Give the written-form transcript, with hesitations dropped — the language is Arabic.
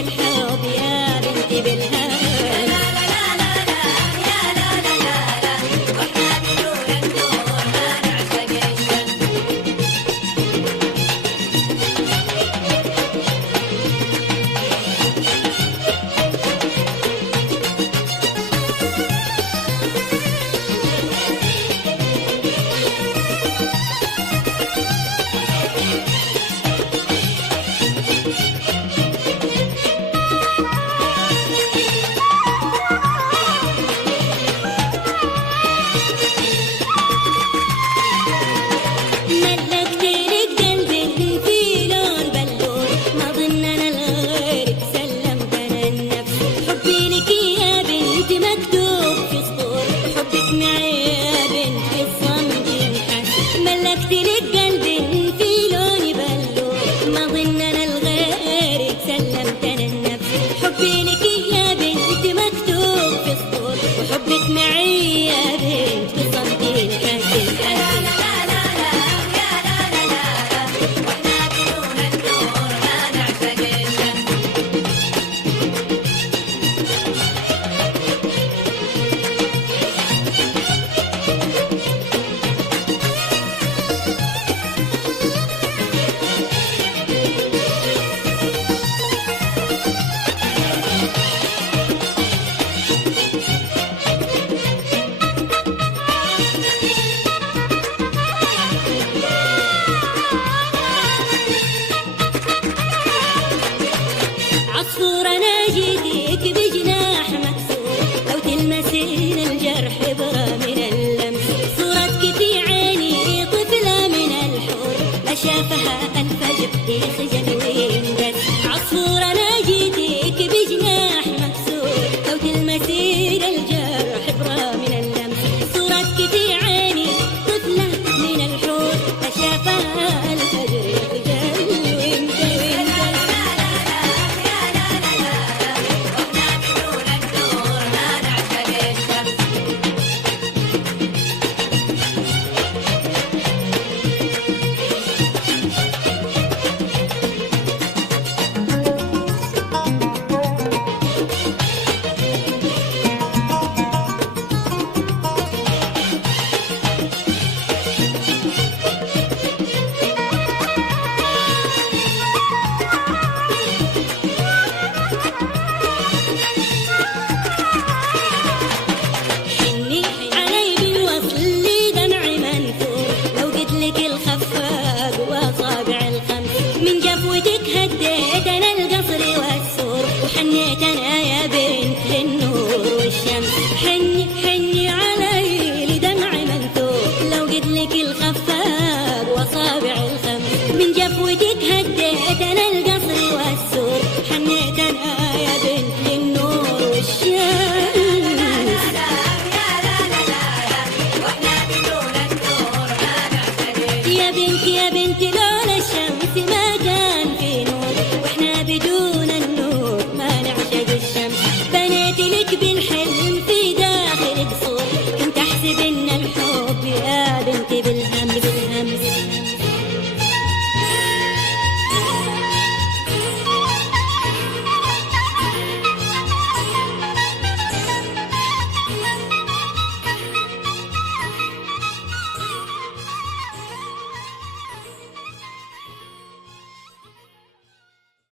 الحب يا بنتي بالهم. عصفور أنا جيتك بجناح مكسور، لو تلمسين الجرح إبرة من اللمس. صورتك في عيني طفلة من الحور، لا شافها الفجر يخجل ويندس. عصفور أنا جيتك بجناح مكسور، لو تلمسين الجرح إبرة من اللمس. صورتك في عيني طفلة من الحور، لا شافها الفجر يخجل ويندس. هديت أنا القصر والسور، وحنيت أنا يا بنت للنور والشمس. حني حني علي لدمع منثور، لو قد لك الخفاق وأصابع الخمس. من جفوتك هديت أنا القصر والسور، حنيت أنا يا بنت للنور والشمس. يا بنتي يا بنتي لولا الشمس ما كان في نور، واحنا بدون النور ما نعشق الشمس. بنيت لك بالحلم في داخل قصور، كنت احسب ان الحب يا بنتي بالهمس.